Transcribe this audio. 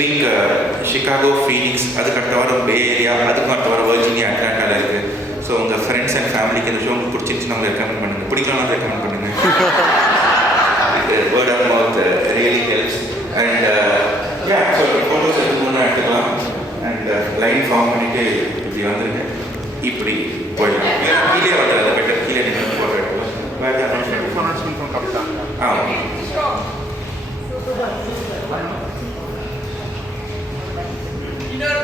Week Chicago, Phoenix, அதுக்கு அடுத்த வாரம் பே ஏரியா, அதுக்கு அடுத்த வாரம் வர்ஜீனியா, அட்லாண்டாவில் இருக்குது. ஸோ உங்கள் ஃப்ரெண்ட்ஸ் அண்ட் ஃபேமிலிக்கு இந்த ஷோ உங்களுக்கு பிடிச்சிருந்துச்சுன்னா அவங்க ரெக்கமெண்ட் பண்ணுங்கள், பிடிக்கலாம் ரெக்கமெண்ட் பண்ணுங்கள். Word of mouth really helps. And so photos எடுக்கணும்னு எடுத்துக்கலாம். அண்ட் லைன் ஃபார்ம் பண்ணிவிட்டு இப்படி வந்துருங்க, இப்படி போயிடலாம். கீழே வந்துடுறது பெட்டர், கீழே நீங்கள் ஃபோட்டோ எடுக்கலாம். வேறு இன்னொரு